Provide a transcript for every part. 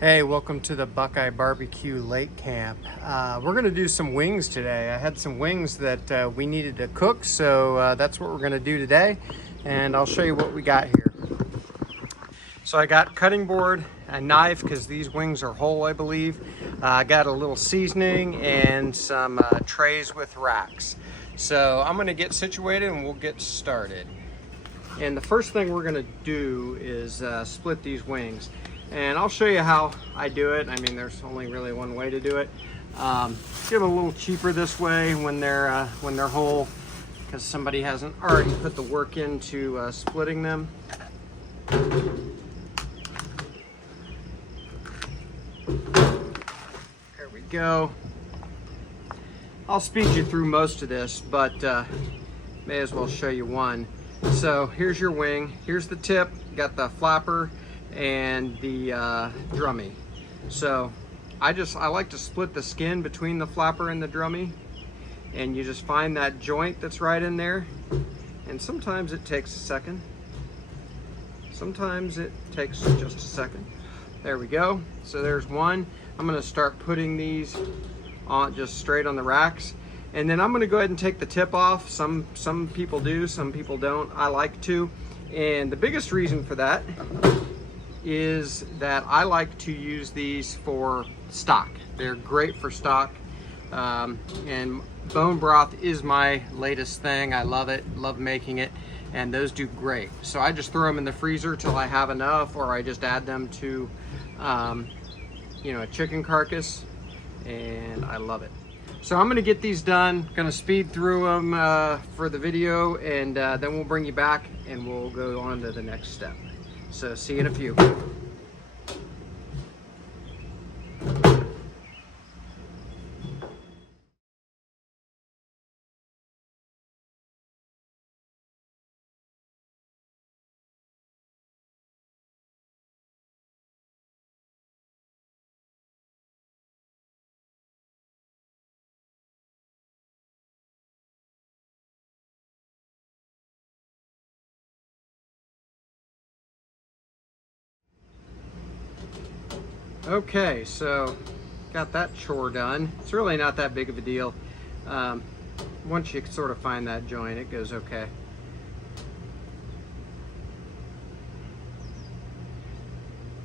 Hey, welcome to the Buckeye Barbecue Lake Camp. We're gonna do some wings today. I had some wings that we needed to cook, so that's what we're gonna do today. And I'll show you what we got here. So I got cutting board, a knife, because these wings are whole, I believe. I got a little seasoning and some trays with racks. So I'm gonna get situated and we'll get started. And the first thing we're gonna do is split these wings. And I'll show you how I do it. I mean, there's only really one way to do it. Get a little cheaper this way when they're whole, because somebody hasn't already put the work into splitting them. There we go. I'll speed you through most of this, but may as well show you one. So here's your wing. Here's the tip. Got the flapper and the drummy. So I like to split the skin between the flapper and the drummy, and you just find that joint that's right in there. And sometimes it takes a second. Sometimes it takes just a second. There we go. So there's one. I'm gonna start putting these on just straight on the racks. And then I'm gonna go ahead and take the tip off. Some people do, some people don't. I like to. And the biggest reason for that is that I like to use these for stock. They're great for stock. And bone broth is my latest thing. I love it, love making it, and those do great. So I just throw them in the freezer till I have enough, or I just add them to a chicken carcass, and I love it. So I'm gonna get these done, gonna speed through them for the video, and then we'll bring you back and we'll go on to the next step. So see you in a few. Okay, so got that chore done. It's really not that big of a deal. Once you sort of find that joint, it goes okay.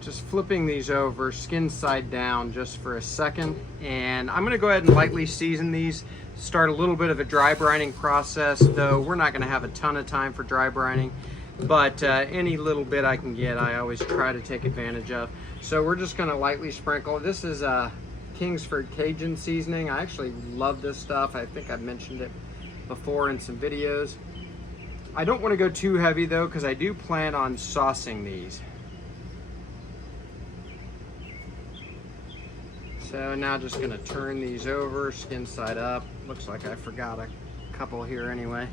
Just flipping these over, skin side down, just for a second. And I'm gonna go ahead and lightly season these, start a little bit of a dry brining process, though we're not gonna have a ton of time for dry brining, but any little bit I can get, I always try to take advantage of. So we're just gonna lightly sprinkle. This is Kingsford Cajun seasoning. I actually love this stuff. I think I've mentioned it before in some videos. I don't wanna go too heavy though, because I do plan on saucing these. So now just gonna turn these over, skin side up. Looks like I forgot a couple here anyway.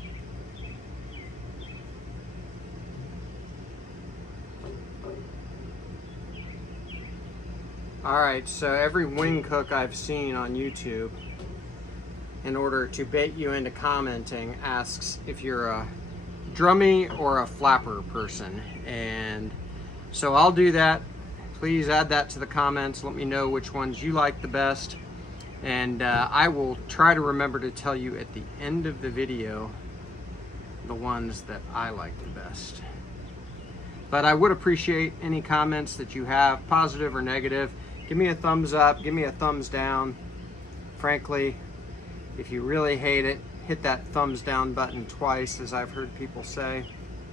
All right, so every wing cook I've seen on YouTube, in order to bait you into commenting, asks if you're a drummy or a flapper person. And so I'll do that. Please add that to the comments. Let me know which ones you like the best. And I will try to remember to tell you at the end of the video the ones that I like the best. But I would appreciate any comments that you have, positive or negative. Give me a thumbs up, give me a thumbs down. Frankly, if you really hate it, hit that thumbs down button twice, as I've heard people say.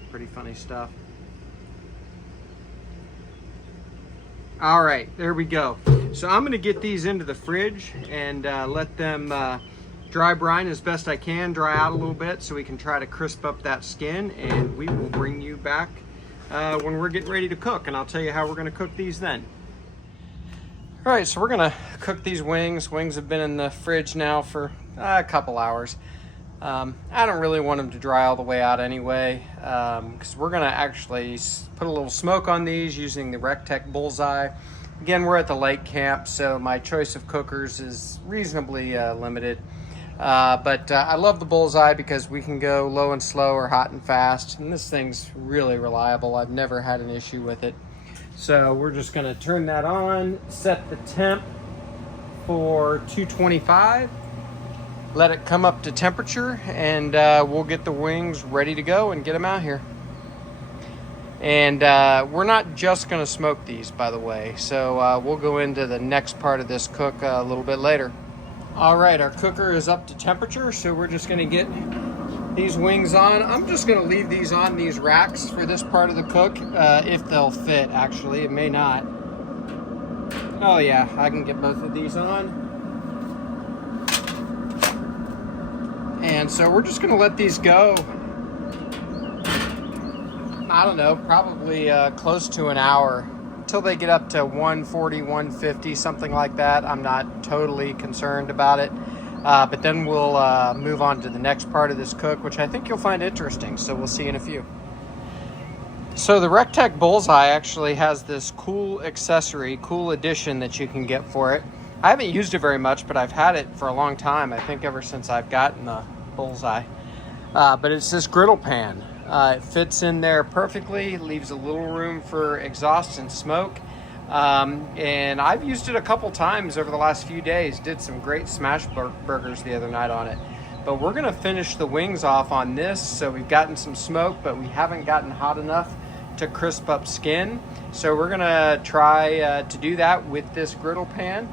Pretty funny stuff. All right, there we go. So I'm gonna get these into the fridge and let them dry brine as best I can, dry out a little bit, so we can try to crisp up that skin, and we will bring you back when we're getting ready to cook, and I'll tell you how we're gonna cook these then. All right, so we're gonna cook these wings. Wings have been in the fridge now for a couple hours. I don't really want them to dry all the way out anyway, because we're gonna actually put a little smoke on these using the Rectech Bullseye. Again, we're at the lake camp, so my choice of cookers is reasonably limited. But I love the Bullseye because we can go low and slow or hot and fast, and this thing's really reliable. I've never had an issue with it. So we're just gonna turn that on, set the temp for 225, let it come up to temperature, and we'll get the wings ready to go and get them out here. And we're not just gonna smoke these, by the way. So we'll go into the next part of this cook a little bit later. All right, our cooker is up to temperature, so we're just gonna get these wings on. I'm just gonna leave these on these racks for this part of the cook, if they'll fit. Actually, it may not. Oh yeah, I can get both of these on. And so we're just gonna let these go. I don't know, probably close to an hour, until they get up to 140, 150, something like that. I'm not totally concerned about it. But then we'll move on to the next part of this cook, which I think you'll find interesting. So we'll see you in a few. So the Rectech Bullseye actually has this cool accessory, cool addition that you can get for it. I haven't used it very much, but I've had it for a long time. I think ever since I've gotten the Bullseye. But it's this griddle pan. It fits in there perfectly, leaves a little room for exhaust and smoke. And I've used it a couple times over the last few days. Did some great smash burgers the other night on it. But we're gonna finish the wings off on this. So we've gotten some smoke, but we haven't gotten hot enough to crisp up skin. So we're gonna try to do that with this griddle pan.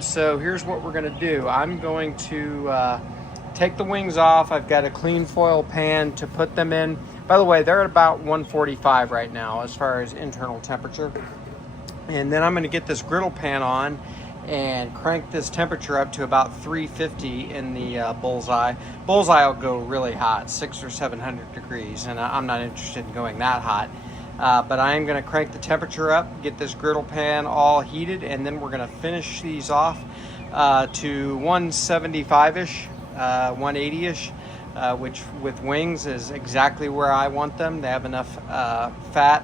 So here's what we're gonna do. I'm going to take the wings off. I've got a clean foil pan to put them in. By the way, they're at about 145 right now as far as internal temperature. And then I'm gonna get this griddle pan on and crank this temperature up to about 350 in the Bullseye. Bullseye will go really hot, 600 or 700 degrees, and I'm not interested in going that hot. But I am gonna crank the temperature up, get this griddle pan all heated, and then we're gonna finish these off to 175-ish. 180-ish, which with wings is exactly where I want them. They have enough fat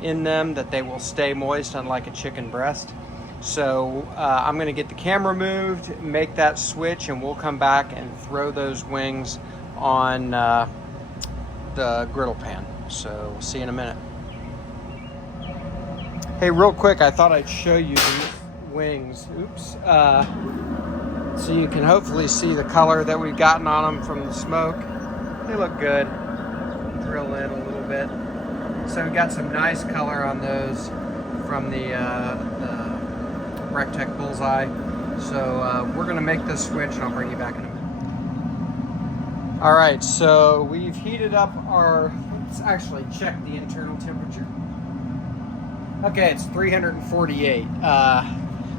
in them that they will stay moist, unlike a chicken breast. So I'm going to get the camera moved, make that switch, and we'll come back and throw those wings on the griddle pan. So we'll see you in a minute. Hey, real quick, I thought I'd show you the wings. Oops. So you can hopefully see the color that we've gotten on them from the smoke. They look good. Drill in a little bit. So we got some nice color on those from the Rectech Bullseye. So we're gonna make this switch and I'll bring you back in a minute. All right, so we've heated up our, let's actually check the internal temperature. Okay, it's 348.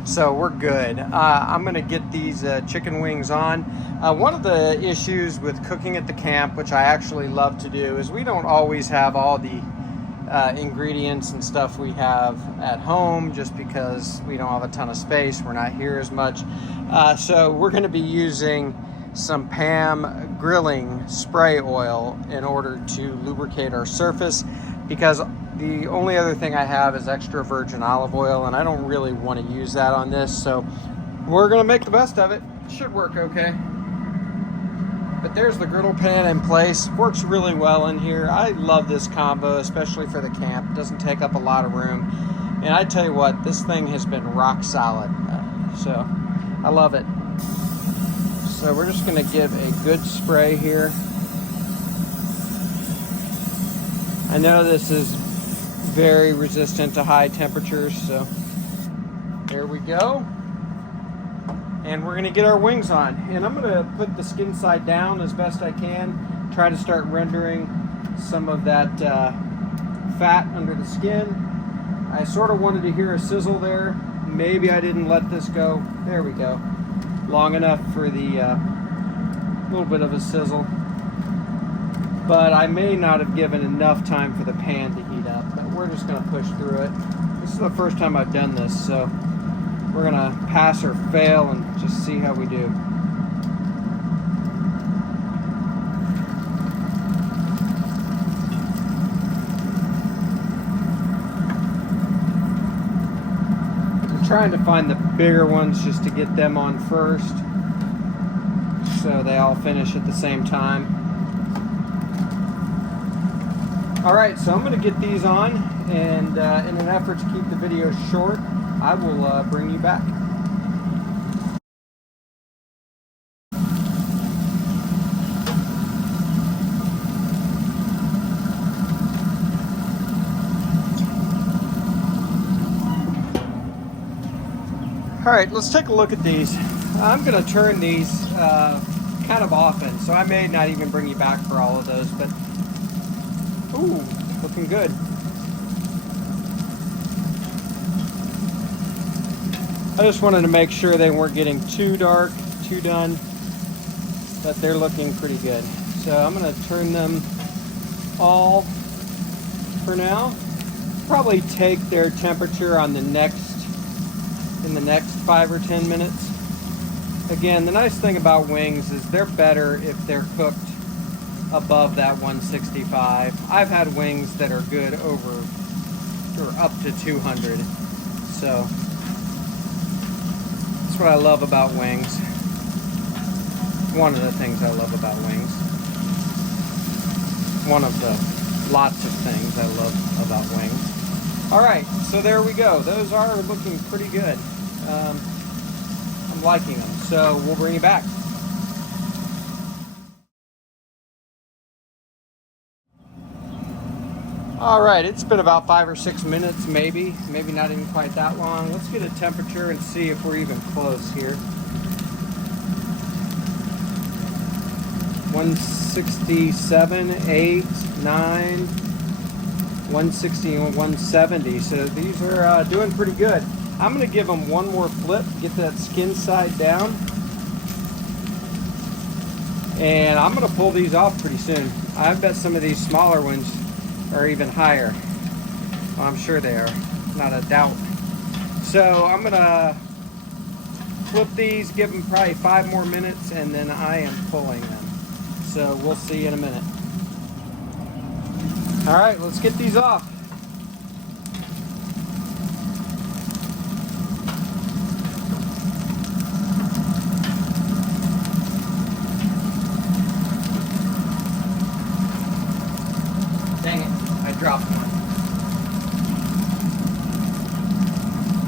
So we're good. I'm gonna get these chicken wings on. One of the issues with cooking at the camp, which I actually love to do, is we don't always have all the ingredients and stuff we have at home, just because we don't have a ton of space. We're not here as much. So we're gonna be using some PAM grilling spray oil in order to lubricate our surface, because the only other thing I have is extra virgin olive oil, and I don't really want to use that on this, so we're gonna make the best of it. Should work okay. But there's the griddle pan in place. Works really well in here. I love this combo, especially for the camp. It doesn't take up a lot of room. And I tell you what, this thing has been rock solid. So I love it. So we're just gonna give a good spray here. I know this is very resistant to high temperatures, so there we go. And we're gonna get our wings on. And I'm gonna put the skin side down as best I can, try to start rendering some of that fat under the skin. I sort of wanted to hear a sizzle there. Maybe I didn't let this go. There we go. Long enough for the little bit of a sizzle. But I may not have given enough time for the pan to heat up, but we're just gonna push through it. This is the first time I've done this, so we're gonna pass or fail and just see how we do. I'm trying to find the bigger ones just to get them on first, so they all finish at the same time. All right, so I'm gonna get these on, and in an effort to keep the video short, I will bring you back. All right, let's take a look at these. I'm gonna turn these kind of often, so I may not even bring you back for all of those, but ooh, looking good. I just wanted to make sure they weren't getting too dark, too done, but they're looking pretty good. So I'm gonna turn them all for now. Probably take their temperature on in the next 5 or 10 minutes. Again, the nice thing about wings is they're better if they're cooked above that 165. I've had wings that are good over or up to 200. So that's what I love about wings. One of the things I love about wings. One of the lots of things I love about wings. All right, so there we go. Those are looking pretty good. I'm liking them, so we'll bring you back. All right, it's been about 5 or 6 minutes, maybe not even quite that long. Let's get a temperature and see if we're even close here. 167, 8, 9, 160 and 170. So these are doing pretty good. I'm gonna give them one more flip, get that skin side down. And I'm gonna pull these off pretty soon. I bet some of these smaller ones are even higher. Well, I'm sure they are, not a doubt. So I'm gonna flip these, give them probably 5 more minutes, and then I am pulling them. So we'll see in a minute. All right, let's get these off. Dang it, I dropped one.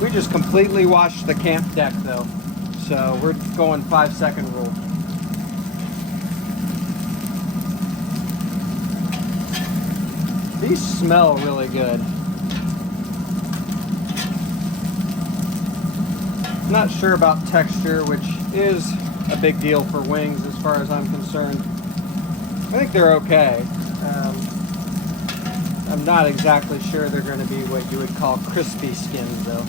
We just completely washed the camp deck though. So we're going 5-second rule. These smell really good. Not sure about texture, which is a big deal for wings as far as I'm concerned. I think they're okay. I'm not exactly sure they're going to be what you would call crispy skins though.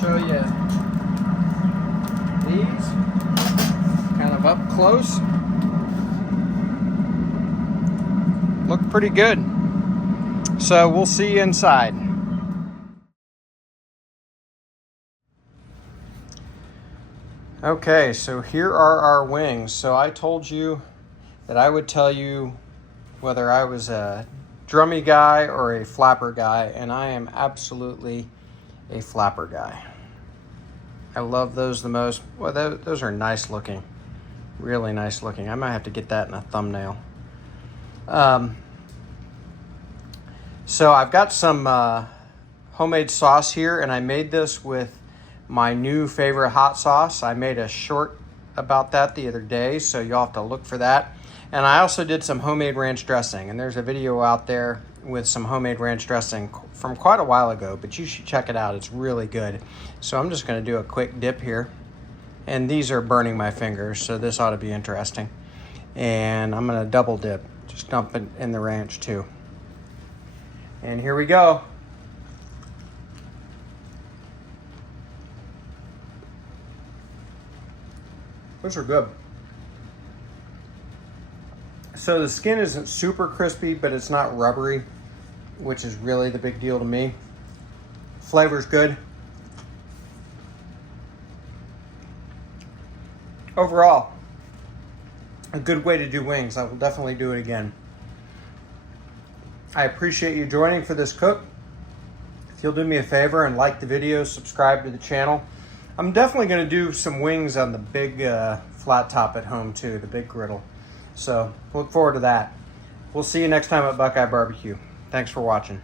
Show you these kind of up close. Look pretty good. So we'll see you inside. Okay, so here are our wings. So I told you that I would tell you whether I was a drummy guy or a flapper guy, and I am absolutely a flapper guy. I love those the most. Well, those are nice looking, really nice looking. I might have to get that in a thumbnail. So I've got some homemade sauce here, and I made this with my new favorite hot sauce. I made a short about that the other day, so you'll have to look for that. And I also did some homemade ranch dressing, and there's a video out there with some homemade ranch dressing from quite a while ago, but you should check it out. It's really good. So I'm just going to do a quick dip here, and these are burning my fingers, so this ought to be interesting. And I'm going to double dip, just dump it in the ranch too. And here we go. Those are good. So the skin isn't super crispy, but it's not rubbery, which is really the big deal to me. Flavor's good. overall, a good way to do wings. I will definitely do it again. I appreciate you joining for this cook. If you'll do me a favor and like the video, subscribe to the channel. I'm definitely going to do some wings on the big flat top at home too, the big griddle. So look forward to that. We'll see you next time at Buckeye Barbecue. Thanks for watching.